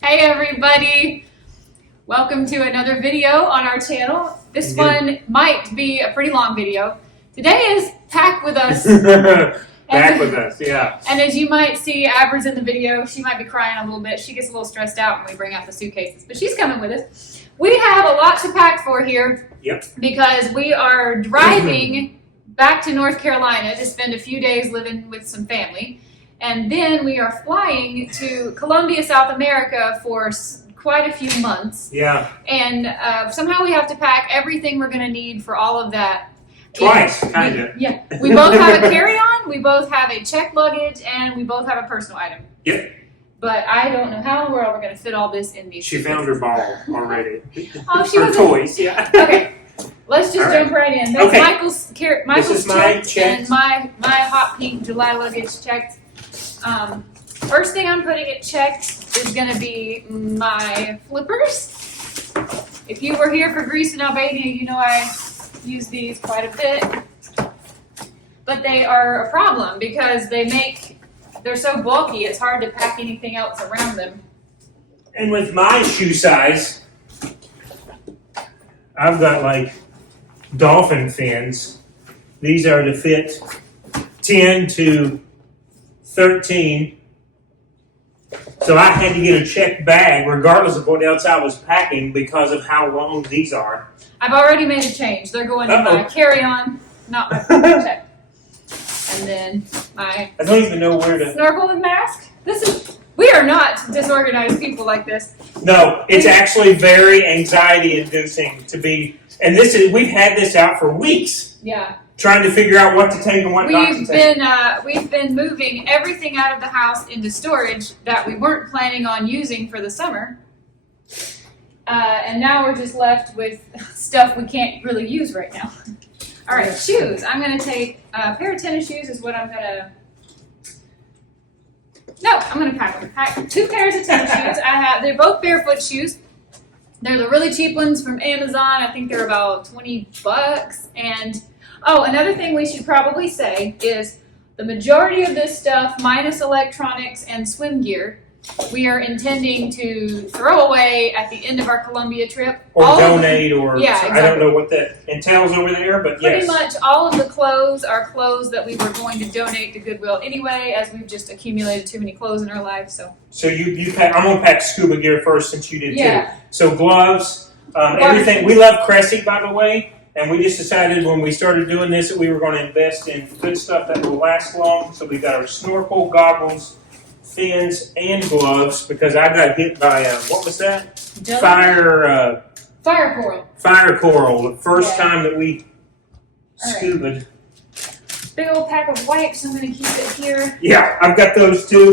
Hey everybody! Welcome to another video on our channel. This one might be a pretty long video. Today is Pack With Us. Back with us, yeah. And as you might see, Abra's in the video. She might be crying a little bit. She gets a little stressed out when we bring out the suitcases. But she's coming with us. We have a lot to pack for here. Yep. Because we are driving back to North Carolina to spend a few days living with some family. And then we are flying to Colombia, South America for quite a few months. Yeah. And somehow we have to pack everything we're going to need for all of that. Twice, kind of. Yeah. We both have a carry-on, we both have a checked luggage, and we both have a personal item. Yep. But I don't know how in the world we're going to fit all this in these She found her ball already. Oh, she her was toys, yeah. Okay. Let's just jump right in. That's Okay. Michael's This is my checked, checked. and my hot pink July luggage checked. First thing I'm putting it checked is going to be my flippers. If you were here for Greece and Albania, you know I use these quite a bit. But they are a problem because they're so bulky, it's hard to pack anything else around them. And with my shoe size, I've got like dolphin fins. These are to fit 10 to 13. So I had to get a checked bag regardless of what else I was packing because of how long these are. I've already made a change. They're going in my carry-on, not my check. And then my I don't even know where to... snorkel and mask. We are not disorganized people like this. No, it's actually very anxiety-inducing to be... And we've had this out for weeks. Yeah. Trying to figure out what to take and what not to take. We've been moving everything out of the house into storage that we weren't planning on using for the summer. And now we're just left with stuff we can't really use right now. All right, shoes. I'm going to take a pair of tennis shoes is what I'm going to... No, I'm going to pack them. Pack 2 pairs of tennis shoes. They're both barefoot shoes. They're the really cheap ones from Amazon. I think they're about $20. And, oh, another thing we should probably say is the majority of this stuff, minus electronics and swim gear, we are intending to throw away at the end of our Colombia trip. Or donate, or yeah, exactly. I don't know what that entails over there, but Pretty yes. much all of the clothes are clothes that we were going to donate to Goodwill anyway, as we've just accumulated too many clothes in our lives. So you pack. I'm gonna pack scuba gear first since you did yeah. too. So gloves, everything. We love Cressy, by the way, and we just decided when we started doing this that we were going to invest in good stuff that will last long. So we got our snorkel, goggles, fins, and gloves because I got hit by what was that? Fire coral. Fire coral. The first Yeah. time that we All right. scubaed. Big old pack of wipes. I'm going to keep it here. Yeah, I've got those too.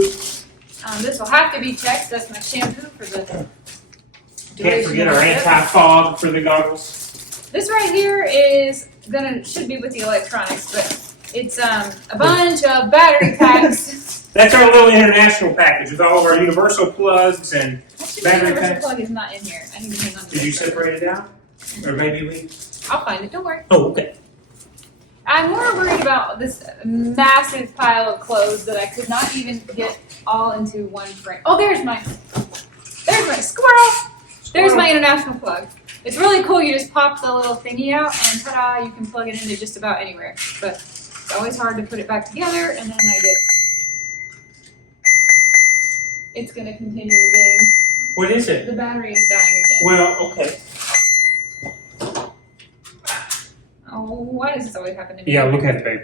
This will have to be checked. That's my shampoo for the... Can't forget our anti-fog for the goggles. This right here should be with the electronics, but it's a bunch of battery packs. That's our little international package with all of our universal plugs and Actually, the battery universal packs. plug is not in here. I need to hang on to Did it you first. separate it out? Or maybe we... I'll find it. Don't worry. Oh, okay. I'm more worried about this massive pile of clothes that I could not even get all into one frame. Oh, there's my squirrel. There's my international plug. It's really cool. You just pop the little thingy out and ta-da, you can plug it into just about anywhere. But it's always hard to put it back together, and then it's going to continue to ding. What is it? The battery is dying again. Well, okay. Oh, why does this always happen to me? Yeah, look at it, babe.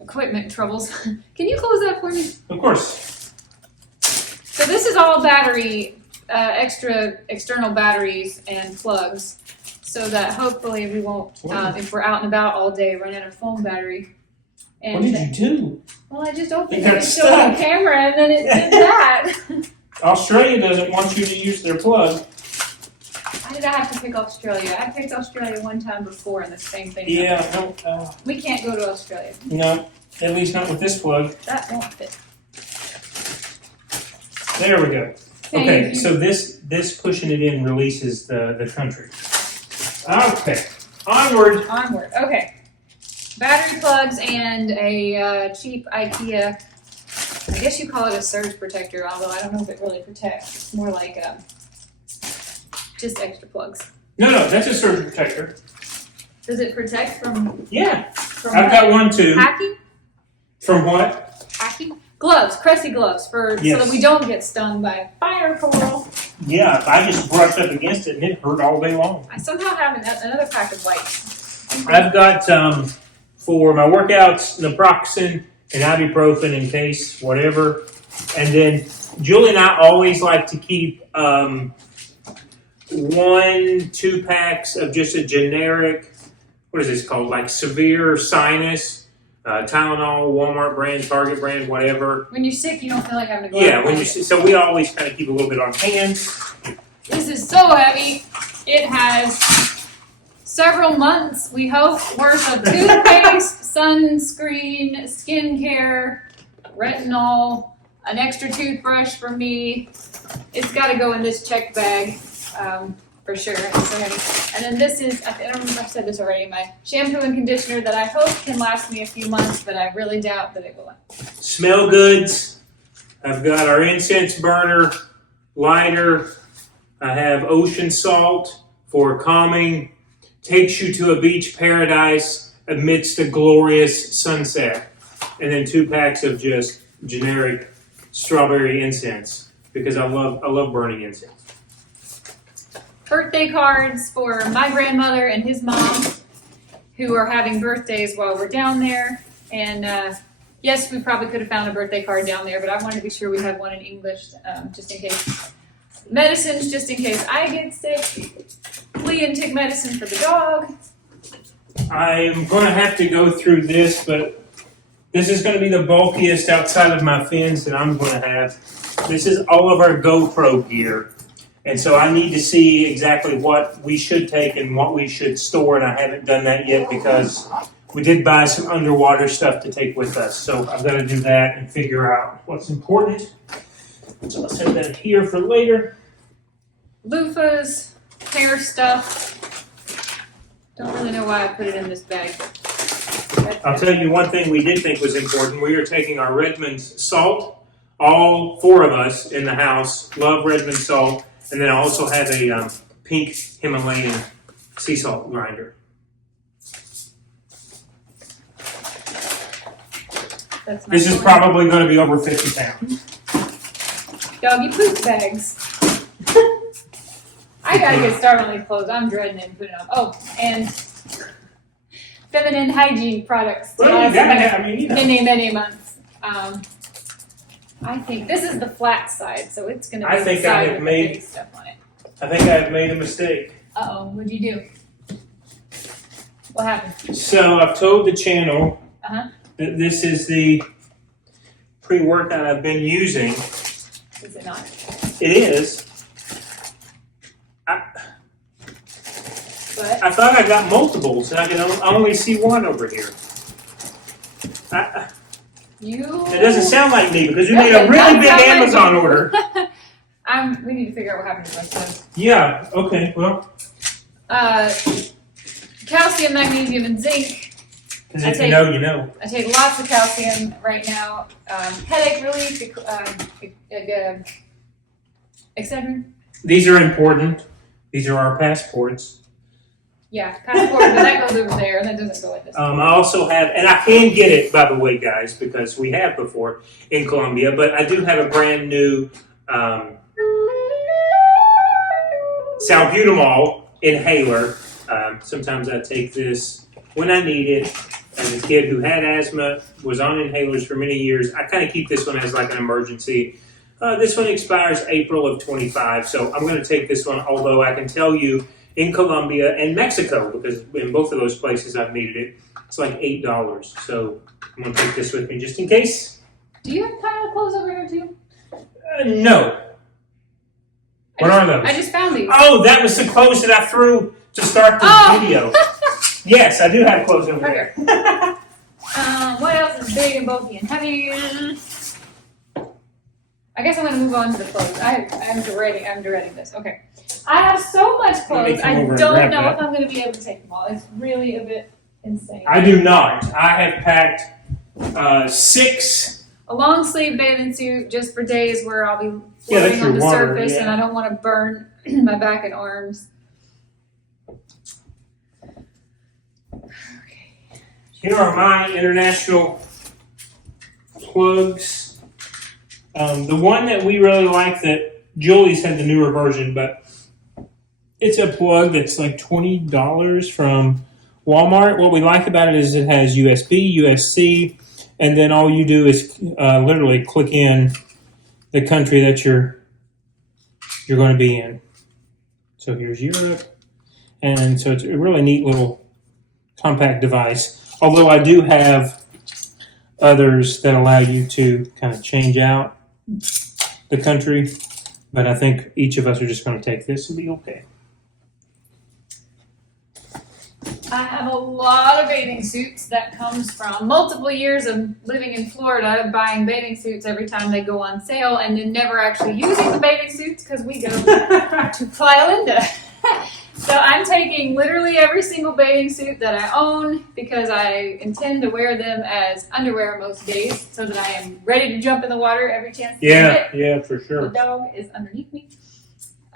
Equipment troubles. Can you close that for me? Of course. So this is all battery, extra external batteries and plugs, so that hopefully we won't, if we're out and about all day, run out of phone battery. And What did you do? Well, I just opened It it got and showed on stuck. camera, and then it did that. Australia doesn't want you to use their plug. Why did I have to pick Australia? I picked Australia one time before, and the same thing Yeah, happened. no, We can't go to Australia. no, at least not with this plug. That won't fit. There we go. Thank Okay, you. so this pushing it in releases the country. Okay, onward. Onward. Okay. Battery plugs and a cheap IKEA I guess you call it a surge protector, although I don't know if it really protects. It's more like just extra plugs. No, that's a surge protector. Does it protect from? Yeah, From I've got one too. hacking? From what? Hacking? Gloves, Cressy gloves, so that we don't get stung by fire coral. Yeah, I just brushed up against it and it hurt all day long. I somehow have another pack of wipes. I've got for my workouts naproxen and ibuprofen in case whatever, and then Julie and I always like to keep 1-2 packs of just a generic. What is this called? Like severe sinus. Tylenol, Walmart brand, Target brand, whatever. When you're sick, you don't feel like having to go. Yeah, so we always kind of keep a little bit on hand. This is so heavy. It has several months, we hope, worth of toothpaste, sunscreen, skincare, retinol, an extra toothbrush for me. It's got to go in this checked bag. For sure. It's so heavy. And then this is, I don't remember if I said this already, my shampoo and conditioner that I hope can last me a few months, but I really doubt that it will. Smell goods. I've got our incense burner, lighter. I have ocean salt for calming. Takes you to a beach paradise amidst a glorious sunset. And then 2 packs of just generic strawberry incense because I love burning incense. Birthday cards for my grandmother and his mom, who are having birthdays while we're down there. And yes, we probably could have found a birthday card down there, but I wanted to be sure we had one in English, just in case. Medicines, just in case I get sick. Flea and tick medicine for the dog. I'm going to have to go through this, but this is going to be the bulkiest outside of my fins that I'm going to have. This is all of our GoPro gear. And so I need to see exactly what we should take and what we should store, and I haven't done that yet because we did buy some underwater stuff to take with us. So I've got to do that and figure out what's important. So I'll set that here for later. Loofahs, hair stuff. Don't really know why I put it in this bag. I'll tell you one thing we did think was important. We are taking our Redmond's salt. All 4 of us in the house love Redmond salt. And then I also have a pink Himalayan sea salt grinder. This is probably going to be over 50 pounds. Doggy poop bags. I gotta get started on these clothes. I'm dreading it and putting it on. Oh, and feminine hygiene products. Well, you gotta have, many months. I think this is the flat side, so it's going to be the side with the big stuff on it. I think I've made a mistake. Uh-oh, what'd you do? What happened? So I've told the channel that this is the pre-workout I've been using. Is it not? It is. I thought I got multiples, and I can only see one over here. It doesn't sound like me because you made a really big Amazon order. We need to figure out what happened to my clothes. Yeah, okay, well. Calcium, magnesium, and zinc. Because if you know, you know. I take lots of calcium right now. Headache relief, Excedrin. These are important. These are our passports. Yeah, passport, but that goes over there, and that doesn't go like this. I also have, and I can get it, by the way, guys, because we have before in Colombia, but I do have a brand new salbutamol inhaler. Sometimes I take this when I need it. As a kid who had asthma, was on inhalers for many years, I kind of keep this one as like an emergency. This one expires April of 25, so I'm going to take this one, although I can tell you in Colombia and Mexico, because in both of those places I've needed it, it's like $8. So I'm going to take this with me just in case. Do you have a pile of clothes over here too? No. What are those? I just found these. Oh, that was the clothes that I threw to start the video. Yes, I do have clothes over there. What else is big and bulky and heavy? I guess I'm going to move on to the clothes. I'm dreading this. Okay. I have so much clothes, I don't know if I'm going to be able to take them all. It's really a bit insane. I do not. I have packed 6 a long sleeve bathing suit just for days where I'll be Yeah, that's floating your on the water, surface yeah. and I don't want to burn my back and arms. Here are my international plugs. The one that we really like, that Julie's had the newer version, but it's a plug that's like $20 from Walmart. What we like about it is it has USB, USB-C, and then all you do is literally click in the country that you're going to be in. So here's Europe, and so it's a really neat little compact device. Although I do have others that allow you to kind of change out the country, but I think each of us are just going to take this and be okay. I have a lot of bathing suits that comes from multiple years of living in Florida, buying bathing suits every time they go on sale, and then never actually using the bathing suits because we go to Playa Linda. So I'm taking literally every single bathing suit that I own because I intend to wear them as underwear most days so that I am ready to jump in the water every chance to get it. Yeah, for sure. The dog is underneath me.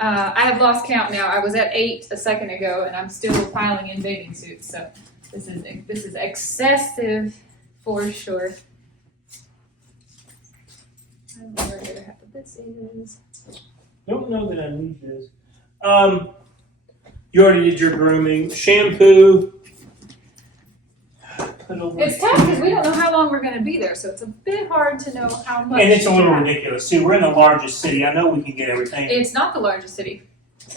I have lost count now. I was at 8 a second ago, and I'm still piling in bathing suits. So this is excessive for sure. I don't know where the heck this is. Don't know that I need this. You already did your grooming, shampoo. It's tough because we don't know how long we're going to be there, so it's a bit hard to know how much. And it's a little ridiculous. See, we're in the largest city. I know we can get everything. It's not the largest city.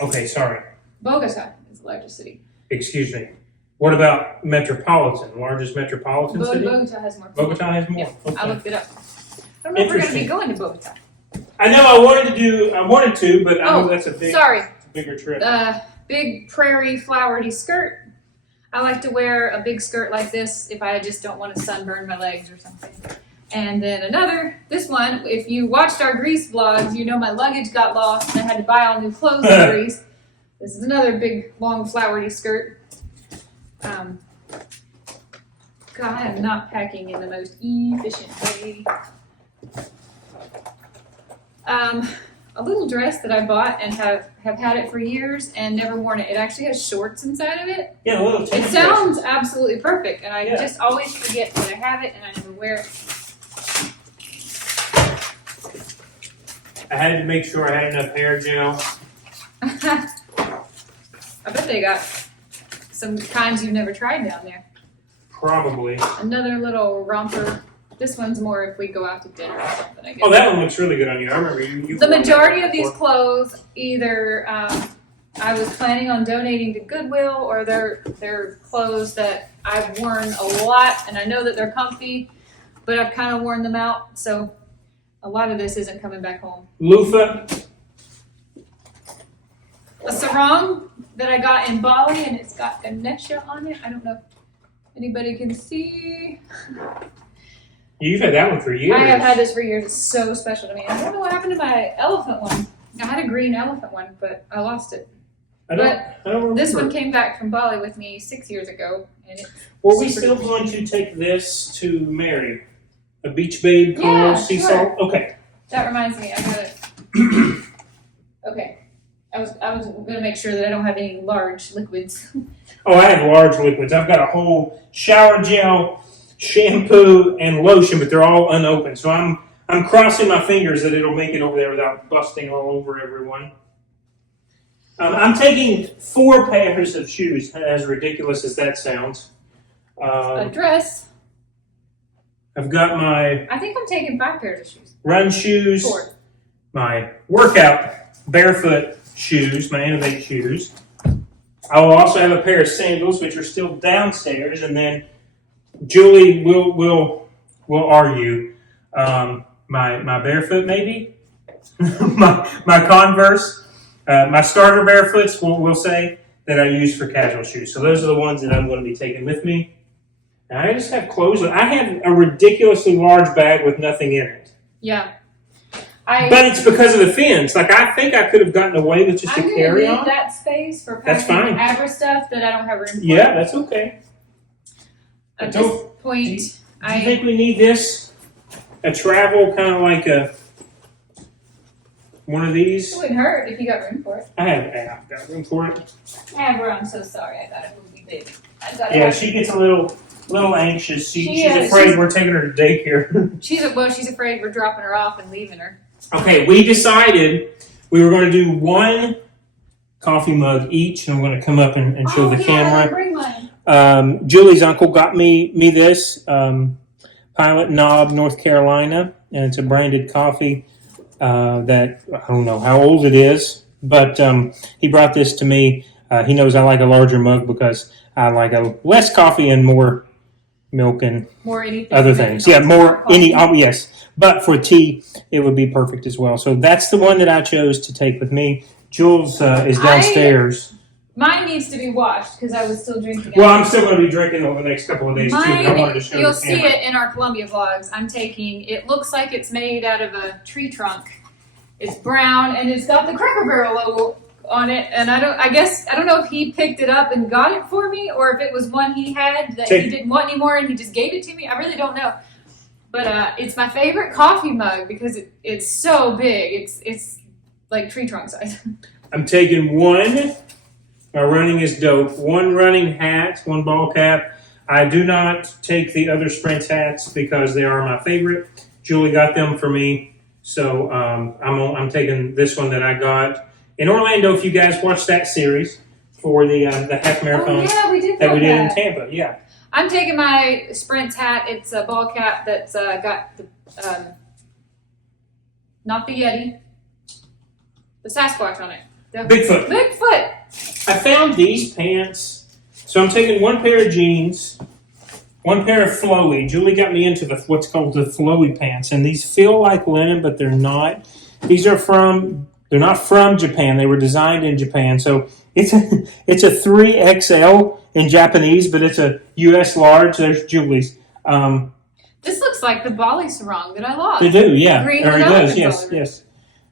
Okay, sorry. Bogota is the largest city. Excuse me. What about metropolitan? Largest metropolitan city? Bogota has more people. Bogota has more. Yeah, Okay. I looked it up. I don't know if we're going to be Interesting. going to Bogota. I know I wanted to, but I know that's a bigger trip. Big prairie flowery skirt. I like to wear a big skirt like this if I just don't want to sunburn my legs or something. And then this one, if you watched our Greece vlogs, you know my luggage got lost and I had to buy all new clothes in Greece. This is another big, long, flowery skirt. God, I am not packing in the most efficient way. A little dress that I bought and have had it for years and never worn it. It actually has shorts inside of it. Yeah, a little. It sounds absolutely perfect, and I just always forget that I have it and I never wear it. I had to make sure I had enough hair gel. I bet they got some kinds you've never tried down there. Probably. Another little romper. This one's more if we go out to dinner or something, I guess. Oh, that one looks really good on you. I remember you. The majority of these clothes, either I was planning on donating to Goodwill, or they're clothes that I've worn a lot, and I know that they're comfy, but I've kind of worn them out, so a lot of this isn't coming back home. Loofah. A sarong that I got in Bali, and it's got Ganesha on it. I don't know if anybody can see. You've had that one for years. I have had this for years. It's so special to me. I don't know what happened to my elephant one. I had a green elephant one, but I lost it. I don't remember. This one came back from Bali with me 6 years ago, and it's Were we still going to take this to Mary? A beach babe, coral, sea salt? Okay. That reminds me, I got it. Okay. I was going to make sure that I don't have any large liquids. Oh, I have large liquids. I've got a whole shower gel, shampoo, and lotion, but they're all unopened. So I'm crossing my fingers that it'll make it over there without busting all over everyone. I'm taking 4 pairs of shoes, as ridiculous as that sounds. A dress. I've got my I think I'm taking 5 pairs of shoes. run shoes, 4. my workout barefoot shoes, my Innovate shoes. I will also have a pair of sandals, which are still downstairs, and then Julie will argue my barefoot maybe, my Converse, my starter barefoots. We'll say that I use for casual shoes. So those are the ones that I'm going to be taking with me. And I just have clothes. I have a ridiculously large bag with nothing in it. Yeah. But it's because of the fins. Like, I think I could have gotten away with just a carry-on. I'm going to leave that space for That's packing fine. Abra stuff that I don't have room for. Yeah, that's okay. At Do this point, you think we need this? a travel kind of like a one of these. It wouldn't hurt if you got room for it. I've got room for it. I'm so sorry. I got it movie big. Yeah, she gets a little anxious. She's afraid we're taking her to daycare. She's afraid we're dropping her off and leaving her. Okay, we decided we were going to do one coffee mug each, and I'm going to come up and show the camera. Bring mine. Julie's uncle got me this Pilot Knob, North Carolina, and it's a branded coffee that I don't know how old it is, but he brought this to me. He knows I like a larger mug because I like a less coffee and more milk and more anything other things. Yeah, more any. Yes, but for tea, it would be perfect as well. So that's the one that I chose to take with me. Jules is downstairs. Mine needs to be washed because I was still drinking. Well, I'm still going to be drinking over the next couple of days too. But I wanted to show you'll see it in our Colombia vlogs. I'm taking. It looks like it's made out of a tree trunk. It's brown and it's got the Cracker Barrel logo on it. And I don't know if he picked it up and got it for me or if it was one he had that he didn't want anymore and he just gave it to me. I really don't know. But it's my favorite coffee mug because it's so big. It's like tree trunk size. I'm taking one. My running is dope. One running hat, one ball cap. I do not take the other Sprints hats because they are my favorite. Julie got them for me, so I'm taking this one that I got in Orlando. If you guys watched that series for the half marathon we did in Tampa, yeah. I'm taking my Sprints hat. It's a ball cap that's got the not the Yeti, the Sasquatch on it. Bigfoot. Bigfoot. I found these pants. So I'm taking one pair of jeans, one pair of flowy. Julie got me into what's called the flowy pants, and these feel like linen, but they're not. They're not from Japan. They were designed in Japan. So it's a 3XL in Japanese, but it's a US large. There's Julie's. This looks like the Bali sarong that I lost. They do, yeah. Green or it does, yes.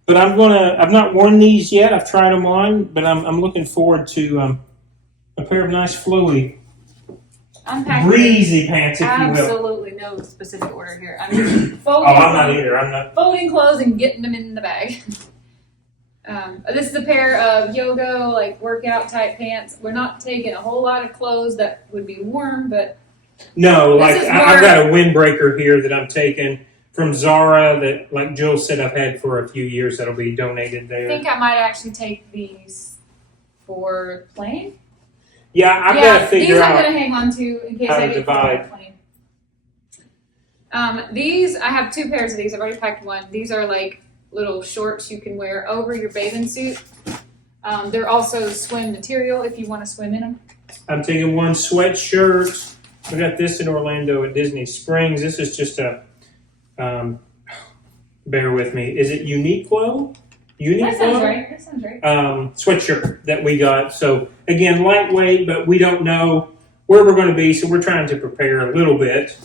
But I've not worn these yet. I've tried them on, but I'm looking forward to a pair of nice flowy, breezy pants, if you will. Absolutely no specific order here. I'm just folding. I'm not either. I'm not folding clothes and getting them in the bag. This is a pair of yoga, like workout type pants. We're not taking a whole lot of clothes that would be warm, but no, like I've got a windbreaker here that I'm taking from Zara that, like Jill said, I've had for a few years. That'll be donated there. I think I might actually take these for playing. Yeah, I've got to figure out. These I'm going to hang on to in case I get divide. These, I have two pairs of these. I've already packed one. These are like little shorts you can wear over your bathing suit. They're also swim material if you want to swim in them. I'm taking one sweatshirt. I got this in Orlando at Disney Springs. This is just a, bear with me. Is it Uniqlo? That sounds right. Sweatshirt that we got. So again, lightweight, but we don't know where we're going to be. So we're trying to prepare a little bit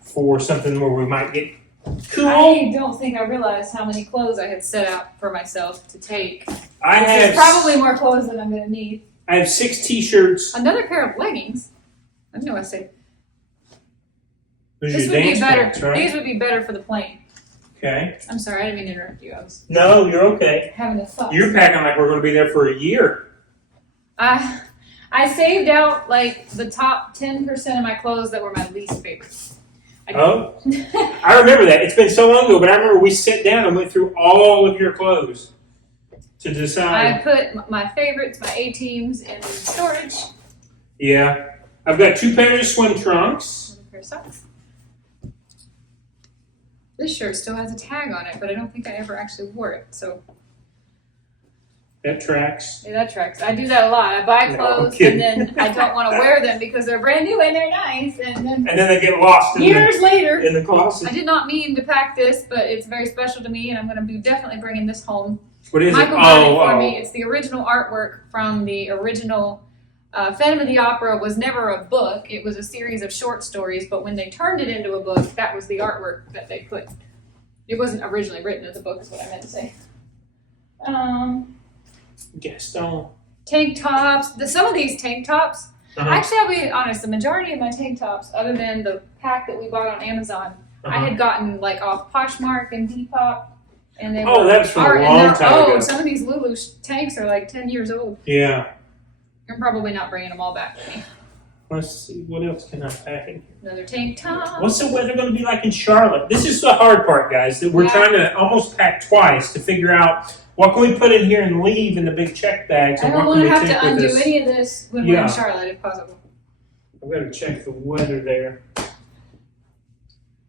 for something where we might get cool. I don't think I realized how many clothes I had set out for myself to take. There's probably more clothes than I'm going to need. I have 6 t-shirts. Another pair of leggings. I don't know what I said. This would be better. Pants, right? These would be better for the plane. Okay. I'm sorry, I didn't mean to interrupt you. No, you're okay. Having a thought. You're packing like we're going to be there for a year. I saved out like the top 10% of my clothes that were my least favorite. I remember that. It's been so long ago, but I remember we sat down and went through all of your clothes to decide. I put my favorites, my A-teams, in storage. Yeah. I've got 2 pairs of swim trunks. And a pair of socks. This shirt still has a tag on it, but I don't think I ever actually wore it, so. That tracks. Yeah, that tracks. I do that a lot. I buy clothes and then I don't want to wear them because they're brand new and they're nice, and then they get lost years later in the closet. I did not mean to pack this, but it's very special to me, and I'm going to be definitely bringing this home. What is Michael it? got it for me. It's the original artwork from the original Phantom of the Opera. Was never a book. It was a series of short stories, but when they turned it into a book, that was the artwork that they put. It wasn't originally written as a book, is what I meant to say. Gaston. Tank tops. Some of these tank tops, actually, I'll be honest, the majority of my tank tops, other than the pack that we bought on Amazon, I had gotten like off Poshmark and Depop, and they Oh, were, that was from a long time ago. some of these Lulu tanks are like 10 years old. Yeah. I'm probably not bringing them all back with me. Let's see, what else can I pack in here? Another tank top. What's the weather going to be like in Charlotte? This is the hard part, guys. That we're trying to almost pack twice to figure out what can we put in here and leave in the big check bags. I don't want to have to undo any of this when we're in Charlotte, if possible. I've got to check the weather there.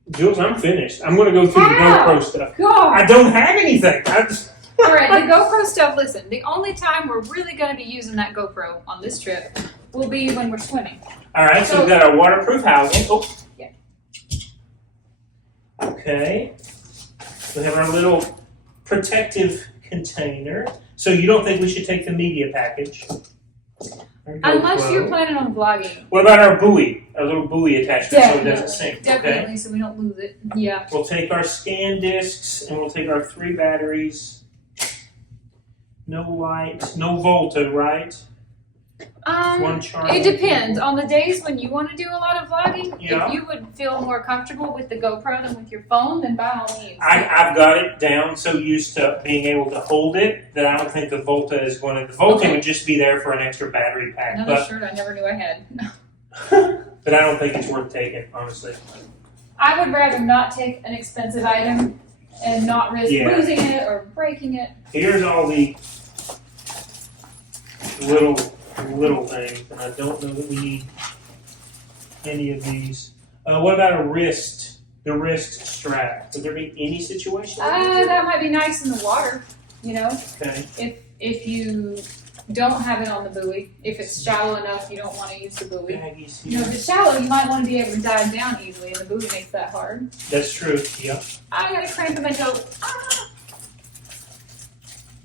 Jules, I'm finished. I'm going to go through the GoPro stuff. God. I don't have anything. All right, the GoPro stuff, listen, the only time we're really going to be using that GoPro on this trip will be when we're swimming. All right, so we've got our waterproof housing. Oh. Yeah. Okay. We have our little protective container. So you don't think we should take the media package? Unless you're planning on vlogging. What about our buoy? Our little buoy attachment so it doesn't sink. Definitely, okay? so we don't lose it. Yeah. We'll take our scan discs and we'll take our 3 batteries. No lights, no Volta, right? One charger. It depends. On the days when you want to do a lot of vlogging, Yeah. if you would feel more comfortable with the GoPro than with your phone, then by all means. I've got it down so used to being able to hold it that I don't think the Volta is going to. The Volta would just be there for an extra battery pack. Another shirt I never knew I had. But I don't think it's worth taking, honestly. I would rather not take an expensive item and not risk losing it or breaking it. Here's all the little things, and I don't know that we need any of these. What about the wrist strap? Would there be any situation? That might be nice in the water, you know. Okay. If you don't have it on the buoy, if it's shallow enough, you don't want to use the buoy. You know, if it's shallow, you might want to be able to dive down easily, and the buoy makes that hard. That's true. Yeah. I got a cramp in my toe. Ah!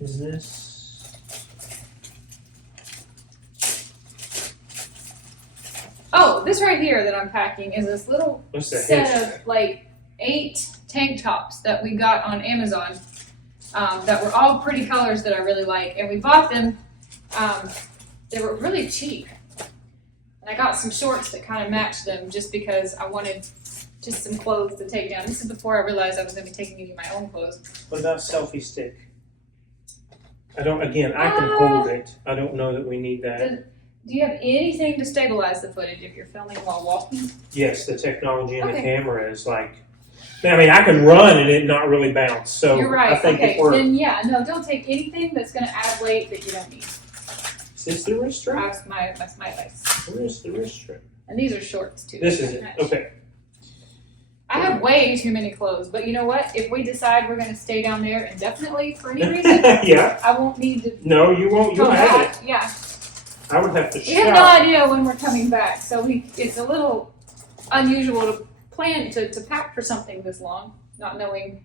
Is this? Oh, this right here that I'm packing is this little set of like 8 tank tops that we got on Amazon that were all pretty colors that I really like. And we bought them, they were really cheap. And I got some shorts that kind of matched them just because I wanted just some clothes to take down. This is before I realized I was going to be taking any of my own clothes. What about selfie stick? I can hold it. I don't know that we need that. Do you have anything to stabilize the footage if you're filming while walking? Yes, the technology in the camera is like. I mean, I can run and it not really bounce. So you're right. I think it works. Then don't take anything that's going to add weight that you don't need. Is this the wrist strap? That's my advice. Where is the wrist strap? And these are shorts too. This is it. Okay. I have way too many clothes, but you know what? If we decide we're going to stay down there indefinitely for any reason, I won't need to. No, you won't. You'll have it. Yeah. I would have to We have no idea when we're coming back, so it's a little unusual to plan to pack for something this long, not knowing.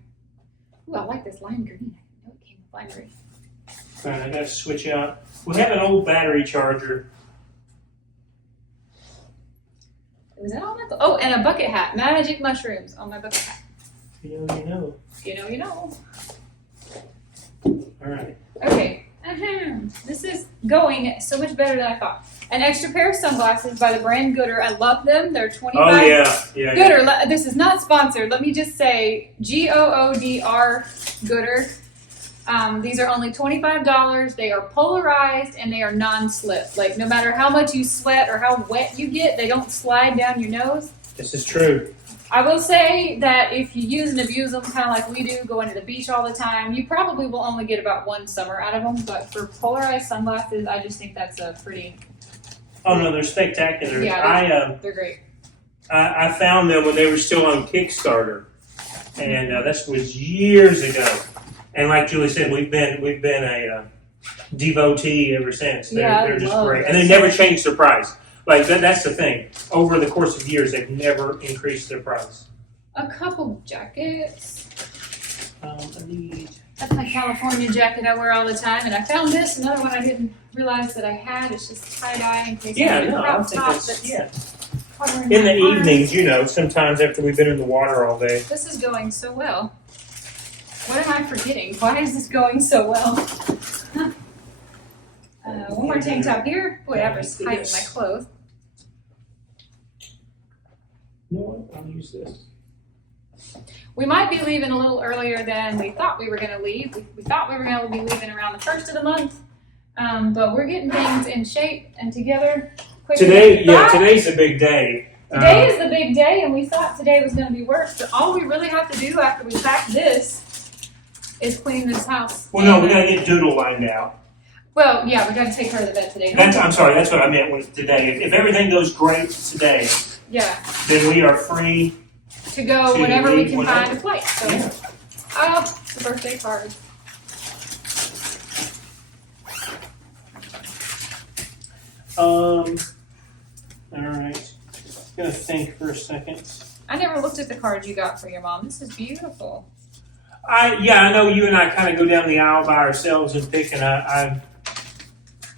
Ooh, I like this lime green. I know it came with lime green. All right, I got to switch out. We have an old battery charger. Was that on my? Oh, and a bucket hat. Magic mushrooms on my bucket hat. You know. You know. All right. Okay. This is going so much better than I thought. An extra pair of sunglasses by the brand Gooder. I love them. They're 25. Oh yeah. Gooder. Yeah. This is not sponsored. Let me just say Goodr. Gooder. These are only $25. They are polarized and they are non-slip. Like no matter how much you sweat or how wet you get, they don't slide down your nose. This is true. I will say that if you use and abuse them kind of like we do, going to the beach all the time, you probably will only get about one summer out of them. But for polarized sunglasses, I just think that's a pretty... Oh, no, they're spectacular. Yeah, they're great. I found them when they were still on Kickstarter. And this was years ago. And like Julie said, we've been a devotee ever since. They're just great. And they never changed their price. Like that's the thing. Over the course of years, they've never increased their price. A couple jackets. That's my California jacket I wear all the time, and I found this another one I didn't realize that I had. It's just tie dye in case I think in the evenings, sometimes after we've been in the water all day. This is going so well. What am I forgetting? Why is this going so well? One more tank top here. Whatever's hiding my clothes. You know what? I'll use this. We might be leaving a little earlier than we thought we were going to leave. We thought we were going to be leaving around the first of the month, but we're getting things in shape and together quicker. Today's a big day. Today is the big day, and we thought today was going to be worse, but all we really have to do after we pack this is clean this house. Well, no, we got to get Doodle lined out. Well, yeah, we got to take her to the vet today. I'm sorry, that's what I meant with today. If everything goes great today, then we are free to go whenever we can find a place. So, yeah. It's the birthday card. All right. I'm gonna think for a second. I never looked at the card you got for your mom. This is beautiful. I know you and I kind of go down the aisle by ourselves and pick, and I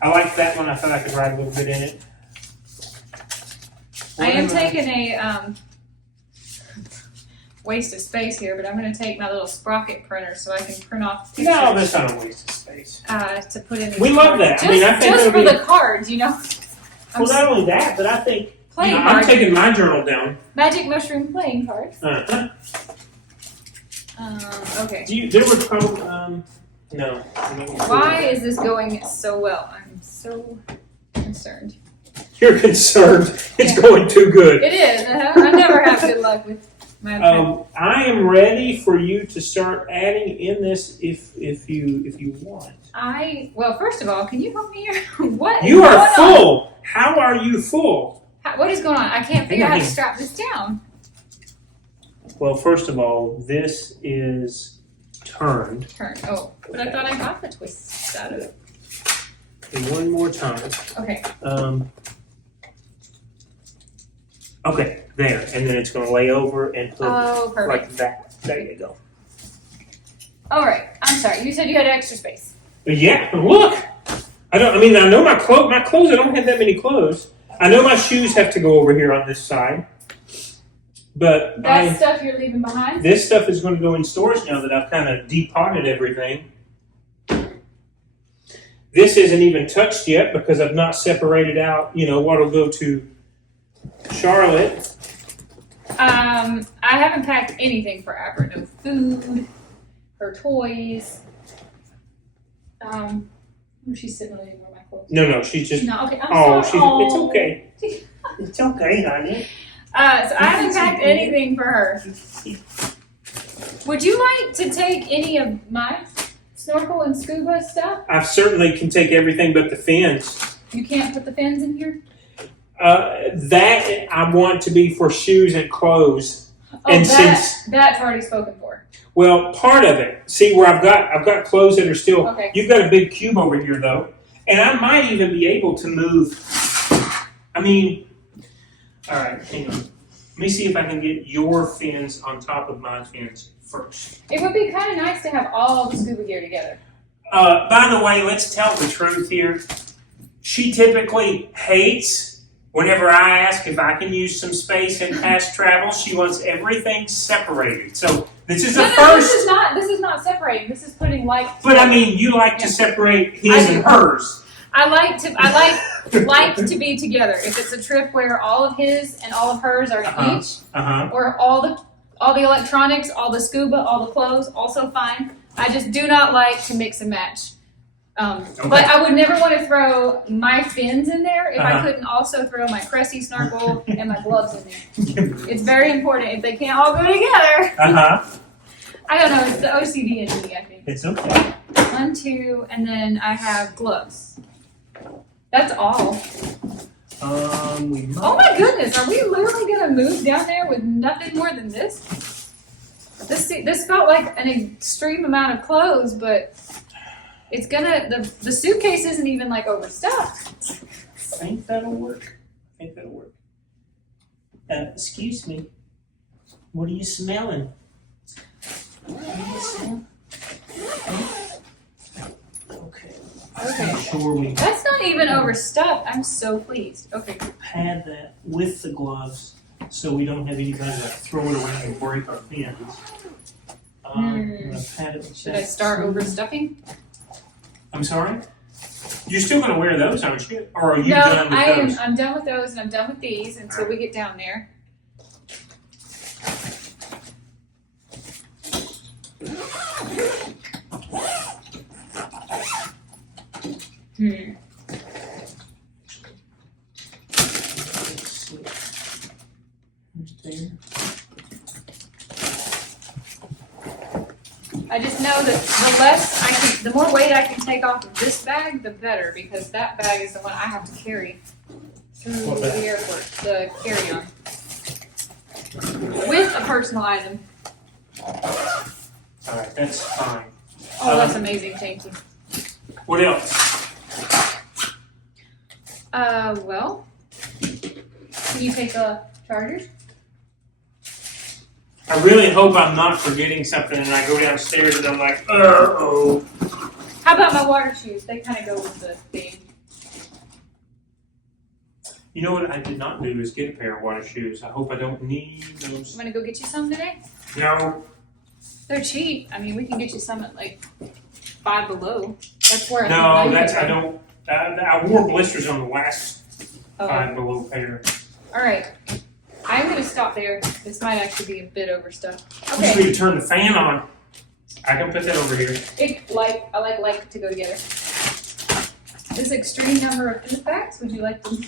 like that one. I thought I could write a little bit in it. I am taking a waste of space here, but I'm going to take my little sprocket printer so I can print off pictures. No, that's not a waste of space. To put in. We love that. Just, I think just for the cards, you know. Well, not only that, but I think I'm taking my journal down. Magic mushroom playing cards. Okay. There were probably no. Why is this going so well? I'm so concerned. You're concerned. It's going too good. It is. I never have good luck with my. I am ready for you to start adding in this if you want. Well, first of all, can you help me here? What? You are full. How are you full? What is going on? I can't figure out how to strap this down. Well, first of all, this is turned. Oh, but I thought I got the twists out of it. Okay, one more time. Okay. Okay, there, and then it's going to lay over and put perfect. Like that. There you go. All right. I'm sorry. You said you had extra space. Yeah. Look. I know my clothes. My clothes. I don't have that many clothes. I know my shoes have to go over here on this side. But that stuff you're leaving behind? This stuff is going to go in storage now that I've kind of depotted everything. This isn't even touched yet because I've not separated out, what'll go to Charlotte. I haven't packed anything for Abra. No food, her toys. She's sitting on any more of my clothes. No, she's just. No, okay. I'm sorry. It's okay. It's okay, honey. So I haven't packed anything for her. Would you like to take any of my snorkel and scuba stuff? I certainly can take everything but the fins. You can't put the fins in here? That I want to be for shoes and clothes. Oh, and that's already spoken for. Well, part of it. See where I've got clothes that are still. Okay. You've got a big cube over here though, and I might even be able to move. All right, hang on. Let me see if I can get your fins on top of my fins first. It would be kind of nice to have all the scuba gear together. By the way, let's tell the truth here. She typically hates whenever I ask if I can use some space in past travel. She wants everything separated. So this is first. This is not separating. This is putting like. But you like to separate his and hers. I like to be together. If it's a trip where all of his and all of hers are in each, or all the electronics, all the scuba, all the clothes, also fine. I just do not like to mix and match. Okay. But I would never want to throw my fins in there if I couldn't also throw my Cressy snorkel and my gloves in there. It's very important. If they can't all go together. I don't know. It's the OCD in me, I think. It's okay. 1, 2, and then I have gloves. That's all. Oh my goodness, are we literally gonna move down there with nothing more than this? This felt like an extreme amount of clothes, but it's gonna, the suitcase isn't even like overstuffed. I think that'll work. Excuse me. What are you smelling? Okay. Sure That's not even overstuffed. I'm so pleased. Okay. Pad that with the gloves so we don't have anybody throw it around and break our fins. I'm gonna pad it with Should I start overstuffing? I'm sorry? You're still going to wear those, aren't you? Or are you done with those? I'm done with those and I'm done with these until we get down there. Hmm. I just know that the more weight I can take off of this bag, the better, because that bag is the one I have to carry through the airport, the carry-on, with a personal item. All right, that's fine. Oh, that's amazing. Thank you. What else? Well, can you take the chargers? I really hope I'm not forgetting something and I go downstairs and I'm like, oh. How about my water shoes? They kind of go with the theme. You know what I did not do is get a pair of water shoes. I hope I don't need those. I'm gonna go get you some today. No. They're cheap. I mean, we can get you some at like Five Below. That's where I don't. I wore blisters on the last Five Below pair. All right. I'm gonna stop there. This might actually be a bit overstuffed. Okay. You just need to turn the fan on. I can put that over here. I like to go together. This extreme number of food packs. Would you like them?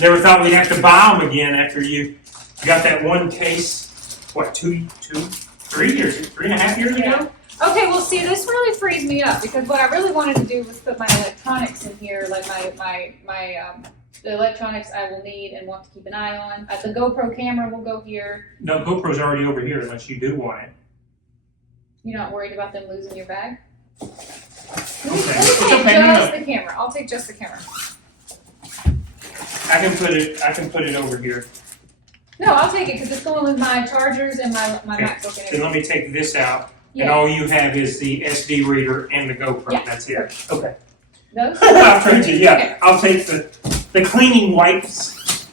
Never thought we'd have to buy them again after you got that one case. What, 3 years, 3.5 years ago? Okay, well, see, this really frees me up because what I really wanted to do was put my electronics in here, like the electronics I will need and want to keep an eye on. The GoPro camera will go here. No, GoPro's already over here unless you do want it. You're not worried about them losing your bag? Okay. The camera. I'll take just the camera. I can put it over here. No, I'll take it because it's going with my chargers and my Okay. MacBook and everything. Then let me take this out. Yeah. And all you have is the SD reader and the GoPro. Yeah. That's it. Okay. Those? I'll trade you. Yeah. Okay. I'll take the cleaning wipes.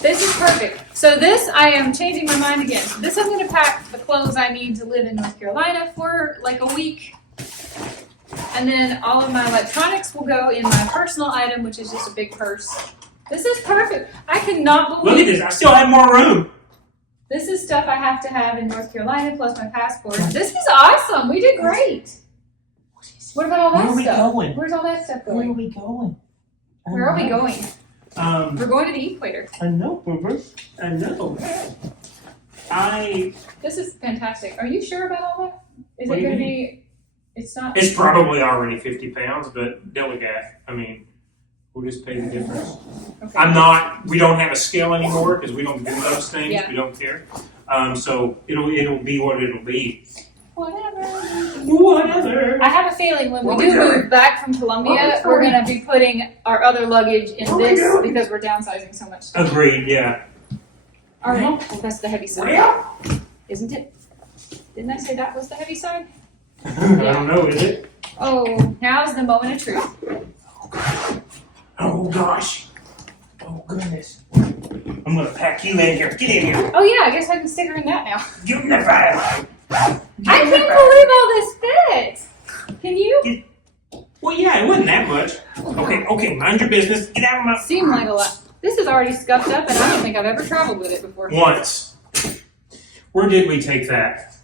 This is perfect. So this, I am changing my mind again. This I'm going to pack the clothes I need to live in North Carolina for like a week. And then all of my electronics will go in my personal item, which is just a big purse. This is perfect. I cannot believe Look at this. I still have more room. this is stuff I have to have in North Carolina plus my passport. This is awesome. We did great. What about all that Where are we stuff? going? Where's all that stuff Where are going? we going? Where are we going? We're going to the equator. I know, Boober. I know. This is fantastic. Are you sure about all that? Is What it do you going to mean? be? It's not. It's probably already 50 pounds, but delegate. I mean, we'll just pay the difference. Okay. We don't have a scale anymore because we don't do those things. Yeah. We don't care. So it'll be what it'll be. Whatever. I have a feeling when we do move back from Colombia, we're going to be putting our other luggage in this because we're downsizing so much stuff. Agreed, yeah. All right. Well, that's the heavy side. Isn't it? Didn't I say that was the heavy side? I don't know, is it? Oh, now is the moment of truth. Oh, gosh. Oh, goodness. I'm going to pack you in here. Get in here. Oh, yeah, I guess I can stick her in that now. Give me the bag. I can't believe all this fits. Can you? Well, yeah, it wasn't that much. Okay, mind your business. Get out of my... Seemed like a lot. This is already scuffed up, and I don't think I've ever traveled with it before. Once. Where did we take that?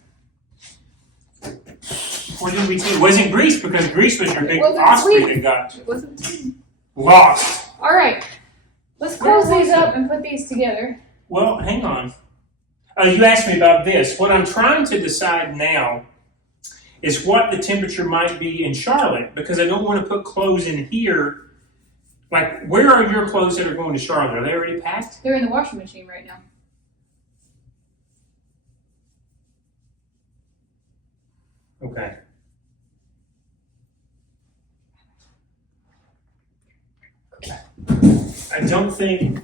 Where did we take it? It wasn't Greece, because Greece was your big osprey that got It wasn't. lost. All right. Let's close these up and put these together. Well, hang on. You asked me about this. What I'm trying to decide now is what the temperature might be in Charlotte, because I don't want to put clothes in here. Like, where are your clothes that are going to Charlotte? Are they already packed? They're in the washing machine right now. Okay. I don't think...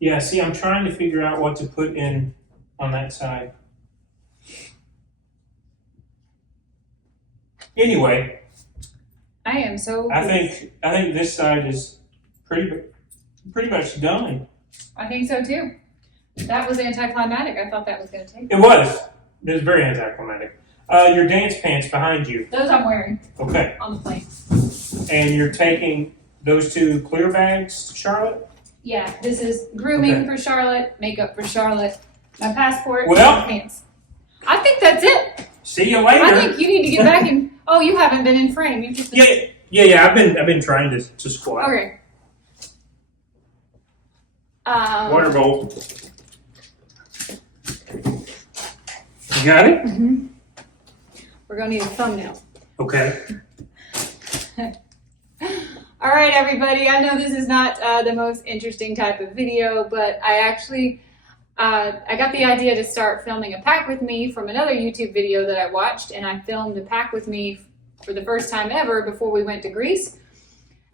Yeah, see, I'm trying to figure out what to put in on that side. Anyway, I am so. I think this side is pretty much done. I think so too. That was anticlimactic. I thought that was going to take. It was. It was very anticlimactic. Your dance pants behind you. Those I'm wearing. Okay. On the plane. And you're taking those 2 clear bags to Charlotte? Yeah, this is grooming Okay. for Charlotte, makeup for Charlotte, my passport, Well- and my pants. I think that's it. See you later. I think you need to get back and. Oh, you haven't been in frame. You've just been... Yeah. I've been trying to squat. Okay. Water bowl. You got it? Mm-hmm. We're gonna need a thumbnail. Okay. All right, everybody. I know this is not the most interesting type of video, but I actually I got the idea to start filming a pack with me from another YouTube video that I watched, and I filmed a pack with me for the first time ever before we went to Greece.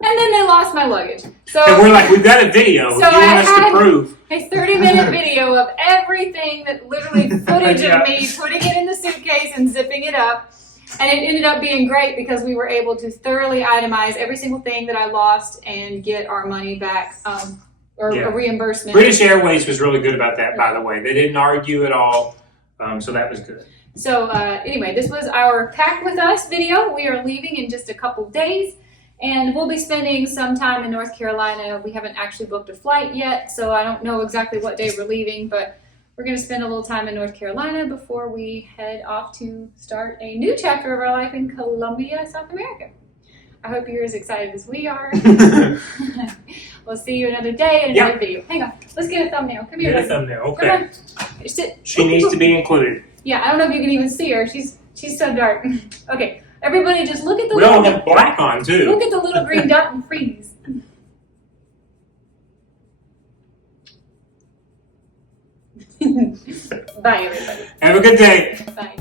And then they lost my luggage. So and we're like, we've got a video. So you want I us had to prove. a 30-minute video of everything that literally footage Yeah. of me putting it in the suitcase and zipping it up. And it ended up being great because we were able to thoroughly itemize every single thing that I lost and get our money back or a reimbursement. British Airways was really good about that, by the way. They didn't argue at all, so that was good. So anyway, this was our Pack With Us video. We are leaving in just a couple days, and we'll be spending some time in North Carolina. We haven't actually booked a flight yet, so I don't know exactly what day we're leaving, but we're going to spend a little time in North Carolina before we head off to start a new chapter of our life in Colombia, South America. I hope you're as excited as we are. We'll see you another day in another video. Hang on. Let's get a thumbnail. Come here. Get a thumbnail. Okay. Come on. Sit. She needs to be included. Yeah, I don't know if you can even see her. She's so dark. Okay. Everybody just look at the We all have black on, too. Look at the little green dot and freeze. Bye, everybody. Have a good day. Bye.